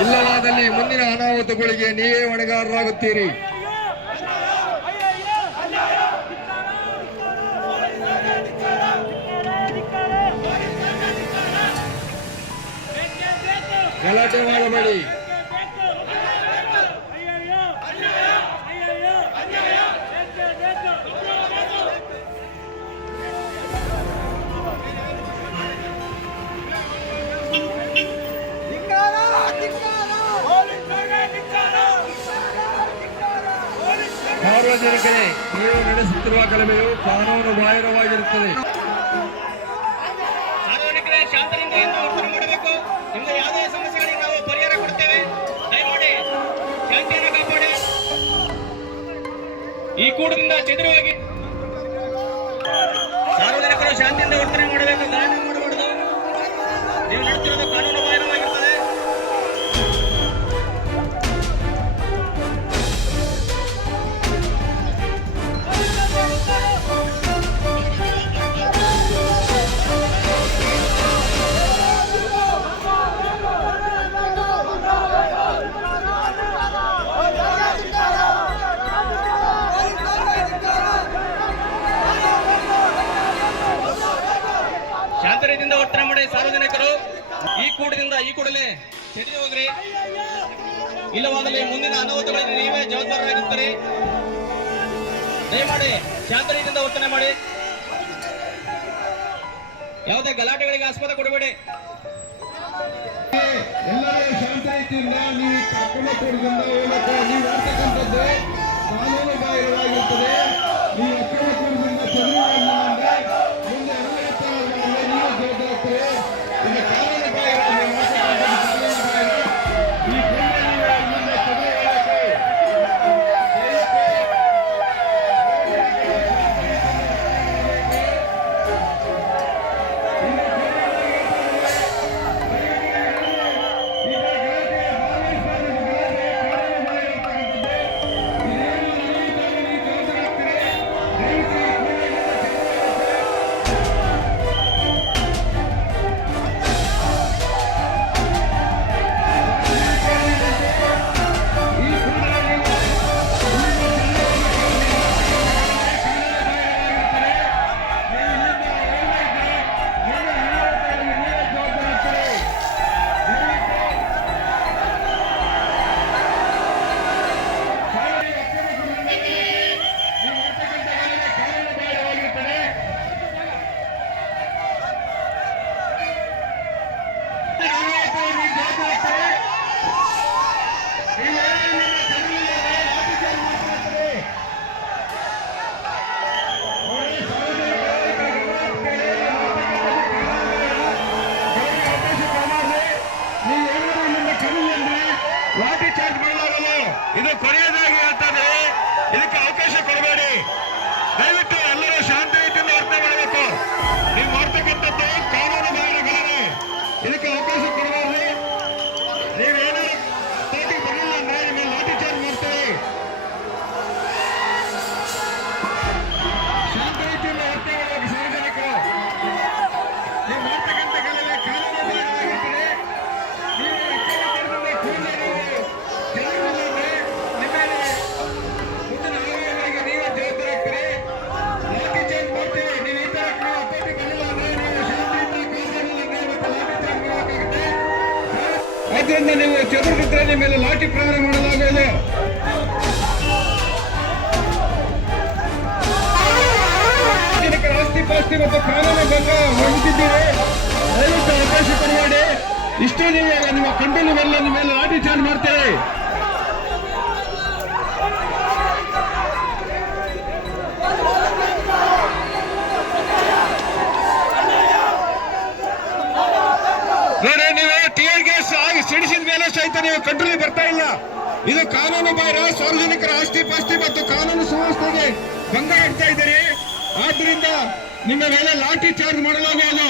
ಇಲ್ಲವಾದಲ್ಲಿ ಮುಂದಿನ ಅನಾಹುತಗಳಿಗೆ ನೀವೇ ಹೊಣೆಗಾರರಾಗುತ್ತೀರಿ. ಗಲಾಟೆ ಮಾಡಬೇಡಿ. ಸಾರ್ವಜನಿಕರೇ, ನೀವು ನಡೆಸುತ್ತಿರುವ ಕಲಮೆಯು ಕಾನೂನು ಬಾಹಿರವಾಗಿರುತ್ತದೆ. ಸಾರ್ವಜನಿಕರೇ, ಶಾಂತರಿಂದ ವರ್ತನೆ ಮಾಡಬೇಕು. ನಿಮ್ಗೆ ಯಾವುದೇ ಸಮಸ್ಯೆಗಳಿಗೆ ನಾವು ಪರಿಹಾರ ಕೊಡ್ತೇವೆ. ದಯಮಾಡಿ ಶಾಂತಿಯನ್ನು ಕಾಪಾಡಿ. ಈ ಕೂಟದಿಂದ ಚದುರಿ ಹೋಗಿ. ಸಾರ್ವಜನಿಕರು ಶಾಂತಿಯಿಂದ ವರ್ತನೆ ಮಾಡಬೇಕು, ಗಲಾಟೆ ಮಾಡಬಾರದು. ನೀವು ನಡೆಸುತ್ತಿರೋದು ಕಾನೂನು ಬಾಹಿರವಾಗಿರುತ್ತದೆ. ಶಾಂತರೀತಿಯಿಂದ ವರ್ತನೆ ಮಾಡಿ. ಸಾರ್ವಜನಿಕರು ಈ ಕೂಡಲೇ ತೆರೆದು ಹೋಗ್ರಿ. ಇಲ್ಲವಾದಲ್ಲಿ ಮುಂದಿನ ಅನಾಹುತಗಳಿಗೆ ನೀವೇ ಜವಾಬ್ದಾರರಾಗಿರ್ತೀರಿ. ದಯಮಾಡಿ ಶಾಂತರೀತಿಯಿಂದ ವರ್ತನೆ ಮಾಡಿ. ಯಾವುದೇ ಗಲಾಟೆಗಳಿಗೆ ಆಸ್ಪದ ಕೊಡಬೇಡಿ. ಎಲ್ಲರೂ ಶಾಂತರೀತಿಯಿಂದ ನೀವು ಅಕ್ರಮ ಕೂಡದಿಂದ ಹೋಗಬೇಕು. ನೀವು ಮಾಡ್ತಕ್ಕಂಥದ್ದು ಕಾನೂನು ಬಾಹಿರವಾಗಿರುತ್ತದೆ. ನೀವು ಅಕ್ರಮ ಕೂಡದಿಂದ ಮುಂದೆ ನೀವು ಜವಾಬ್ದಾರಿ. ಈಗ ಕಾನೂನು ಬಾಹಿರ ಈ ಲಾಠಿ ಚಾರ್ಜ್ ಮಾಡಲಾಗಲು ಇದು ಕೊನೆಯದಾಗಿ ಹೇಳ್ತಾರೆ. ಇದಕ್ಕೆ ಅವಕಾಶ ಕೊಡಬೇಡಿ. ದಯವಿಟ್ಟು ಎಲ್ಲರೂ ಶಾಂತಿ ರೀತಿಯಿಂದ ವರ್ತನೆ ಮಾಡಬೇಕು. ನೀವು ಮಾಡ್ತಕ್ಕಂಥದ್ದು ಕಾನೂನು ಬಾಹಿರ ಗಲಭೆ. ಇದಕ್ಕೆ ಅವಕಾಶ ಕೊಡಬಾರ್ದು. ನೀವೇನಾದ್ರು ಕೋರ್ಟಿಗೆ ಬರಲಿಲ್ಲ ಅಂದ್ರೆ ನಿಮಗೆ ಲಾಠಿ ಚಾರ್ಜ್ ಮಾಡ್ತೇವೆ. ಶಾಂತಿ ರೀತಿಯಿಂದ ವರ್ತನೆ ಮಾಡಬೇಕು ಸಾರ್ವಜನಿಕರು. ನೀವು ಮಾಡ್ತಕ್ಕಂಥ ಗಲಭೆ ಕಾನೂನು ಬಾಹಿರವಾಗಿರ್ತದೆ. ನೀವು ಆದ್ದರಿಂದ ನೀವು ಚದುರಿದ್ರೆ ನಿಮ್ಮ ಮೇಲೆ ಲಾಠಿ ಪ್ರಹಾರ ಮಾಡಲಾಗುವುದು. ಆಸ್ತಿ ಪಾಸ್ತಿ ಮತ್ತು ಕಾನೂನು ಭಂಗ ಹೊಂದಿದ್ದೀರಿ. ದಯವಿಟ್ಟು ಅವಕಾಶ ಕೊಡಬೇಡಿ. ಇಷ್ಟೇ ನೀವು ನಿಮ್ಮ ಕಂಟಿನ್ಯೂ ಮೇಲೆ ನಿಮ್ಮ ಮೇಲೆ ಲಾಠಿ ಚಾರ್ಜ್ ಮಾಡ್ತೇವೆ. ನೋಡಿ, ನೀವು ಟಿಯರ್ ಗ್ಯಾಸ್ ಆಗಿ ಸಿಡಿಸಿದ ಮೇಲೆ ಸಹಿತ ನೀವು ಕಂಟ್ರೋಲ್ ಬರ್ತಾ ಇಲ್ಲ. ಇದು ಕಾನೂನು ಬಾಹಿರ. ಸಾರ್ವಜನಿಕರ ಆಸ್ತಿ ಪಾಸ್ತಿ ಮತ್ತು ಕಾನೂನು ಸುವ್ಯವಸ್ಥೆಗೆ ಭಂಗ ಆಗ್ತಾ ಇದ್ದೀರಿ. ಆದ್ರಿಂದ ನಿಮ್ಮ ಮೇಲೆ ಲಾಠಿ ಚಾರ್ಜ್ ಮಾಡಲಾಗುವುದು.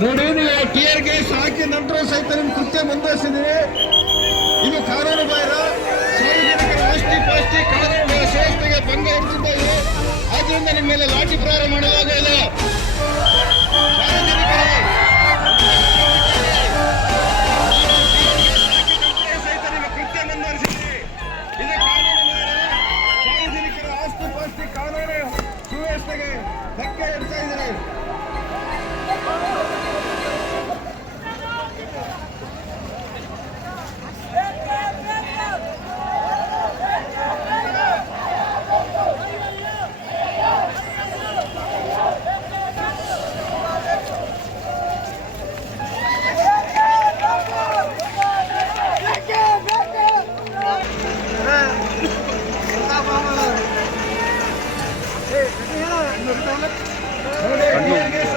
ನೋಡಿ, ನೀವು ಟಿಯರ್ ಗ್ಯಾಸ್ ಹಾಕಿ ನಂತರ ಸಹಿತ ನಿಮ್ಮ ಕೃತ್ಯ ಮುಂದುವರಿಸಿದ್ದೀರಿ. ಇದು ಕಾನೂನು ಬಾಹಿರ, ಸಾರ್ವಜನಿಕರ ಆಸ್ತಿ ಪಾಸ್ತಿ ಕಾನೂನು ವ್ಯವಸ್ಥೆಗೆ ಭಂಗ ಇಡ್ತಿದ್ದ ಇದೆ. ಆದ್ರಿಂದ ನಿಮ್ಮ ಮೇಲೆ ಲಾಠಿ ಪ್ರಹಾರ ಮಾಡಲಾಗುವುದು. ಸಾರ್ವಜನಿಕರೇ, ಸಹಿತ ನಿಮ್ಮ ಕೃತ್ಯ ಮುಂದುವರಿಸಿದ್ದೀರಿ. ಇದು ಕಾನೂನು ಬಾಹಿರ, ಸಾರ್ವಜನಿಕರ ಆಸ್ತಿ ಪಾಸ್ತಿ ಕಾನೂನು ಸುವ್ಯವಸ್ಥೆಗೆ ಧಕ್ಕೆ ಇಡ್ತಾ ಇದ್ದೀರಿ.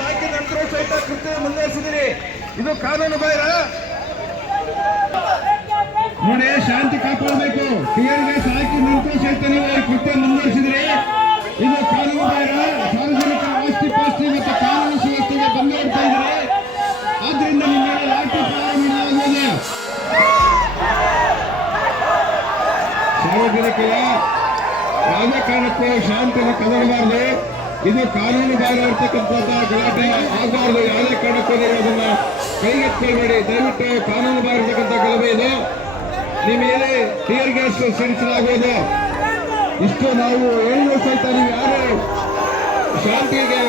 ಹಾಕಿ ನಂತರ ಸಹಿತ ಕೃತ್ಯ ಮುಂದುವರಿಸಿದಿರಿ. ಇದು ಕಾನೂನು ಬಾಹಿರ. ನೋಡಿ, ಶಾಂತಿ ಕಾಪಾಡಬೇಕು. ಟಿಯರ್ ಗ್ಯಾಸ್ ಹಾಕಿ ನಂತರ ಸಹಿತ ನೀವು ಈ ಕೃತ್ಯ ಮುಂದುವರಿಸಿದ್ರಿ. ಇದು ಕಾನೂನು ಬಾಹಿರ, ಸಾರ್ವಜನಿಕ ಆಸ್ತಿ ಪಾಸ್ತಿ ಮತ್ತು ಕಾನೂನು ಸುವ್ಯವಸ್ಥೆಗೆ ಭಂಗ ಇಡ್ತಾ ಇದ್ದೀರಿ. ಆದ್ರಿಂದ ನಿಮ್ಮ ಮೇಲೆ ಲಾಠಿ ಪ್ರಹಾರ ಮಾಡಲಾಗುವುದು. ಸಾರ್ವಜನಿಕರ ಯಾವುದೇ ಕಾರಣಕ್ಕೂ ಶಾಂತಿಯನ್ನು ಕದಡಬಾರದು. ಇದು ಕಾನೂನು ಬಾಹಿರ ಇರ್ತಕ್ಕಂಥದ್ದು, ಗಲಾಟೆ ಆಗಬಾರದು. ಯಾವುದೇ ಕಾರಣಕ್ಕೂ ನೀವು ಅದನ್ನ ಕೈಗೆತ್ತಿಕೊಳ್ಳಬೇಡಿ. ದಯವಿಟ್ಟು ಕಾನೂನು ಬಾಹಿರ ಇರ್ತಕ್ಕಂಥ ಗಲಭೆ ಇದು. ನಿಮ್ಮ ಮೇಲೆ ಟಿಯರ್ ಗ್ಯಾಸ್ ಸಿಡಿಸಲಾಗುವುದು. ಇಷ್ಟು ನಾವು ಹೇಳಿದ್ರು ಸಹಿತ ನೀವು ಯಾರು ಶಾಂತಿಗೆ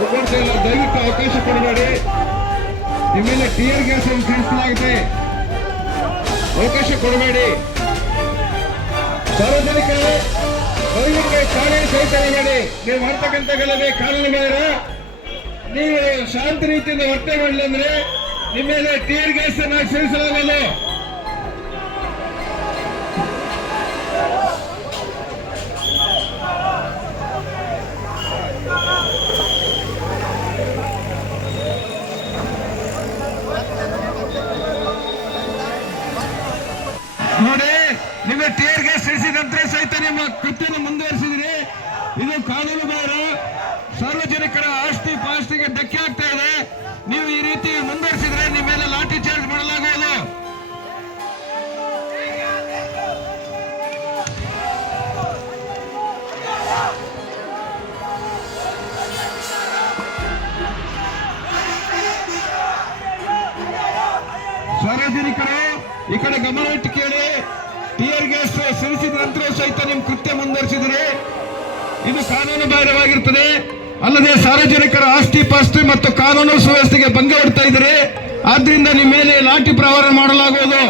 ಒಗ್ಗಡ್ತಾ ಇಲ್ಲ. ದಯವಿಟ್ಟು ಅವಕಾಶ ಕೊಡಬೇಡಿ. ನಿಮ್ಮ ಮೇಲೆ ಟಿಯರ್ ಗ್ಯಾಸ್ ಸಿಡಿಸಲಾಗುತ್ತೆ, ಅವಕಾಶ ಕೊಡಬೇಡಿ. ಸಾರ್ವಜನಿಕರು ದಯವಿಟ್ಟು ಕಾನೂನು ಕೈಗೊಳ್ಳಬೇಡಿ. ನೀವು ಮಾಡ್ತಕ್ಕಂಥ ಗಲಭೆ ಕಾನೂನು ಬಾಹಿರ. ನೀವು ಶಾಂತಿ ರೀತಿಯಿಂದ ವರ್ತನೆ ಮಾಡಲಿ ಅಂದ್ರೆ ನಿಮ್ಮ ಮೇಲೆ ಟಿಯರ್ ಗ್ಯಾಸ್ ಅನ್ನು ಸಿಡಿಸಲಾಗಲ್ಲ. ನೋಡಿ, ನಿಮ್ಮ ಟಿಯರ್ ಗ್ಯಾಸ್ ಸಿಡಿಸಿದ ನಂತರ ಸಹಿತ ನಿಮ್ಮ ಕೃತ್ಯನ ಮುಂದುವರಿಸಿದ್ರಿ. ಇದು ಕಾನೂನು ಬಾಹಿರ, ಸಾರ್ವಜನಿಕರ ಆಸ್ತಿ ಪಾಸ್ತಿಗೆ ಧಕ್ಕೆ ಆಗ್ತಾ ಇದೆ. ನೀವು ಈ ರೀತಿ ಮುಂದುವರಿಸಿದ್ರೆ ನಿಮ್ಮ ಮೇಲೆ ಲಾಠಿ ಚಾರ್ಜ್ ಮಾಡಲಾಗುವುದು. ಸಾರ್ವಜನಿಕರು ಈ ಕಡೆ ಗಮನ ಇಟ್ಟು ಕೇಳಿ. ಟಿಯರ್ ಗ್ಯಾಸ್ ಸಿಡಿಸಿದ ನಂತರ ಸಹಿತ ನಿಮ್ಮ ಕೃತ್ಯ ಮುಂದುವರಿಸಿದರೆ ಇದು ಕಾನೂನು ಬಾಹಿರವಾಗಿರುತ್ತದೆ. ಅಲ್ಲದೆ ಸಾರ್ವಜನಿಕರ ಆಸ್ತಿ ಪಾಸ್ತಿ ಮತ್ತು ಕಾನೂನು ಸುವ್ಯವಸ್ಥೆಗೆ ಭಂಗ ಇಡ್ತಾ ಇದ್ದಾರೆ. ಆದ್ರಿಂದ ನಿಮ್ಮ ಮೇಲೆ ಲಾಠಿ ಪ್ರಹಾರ ಮಾಡಲಾಗುವುದು.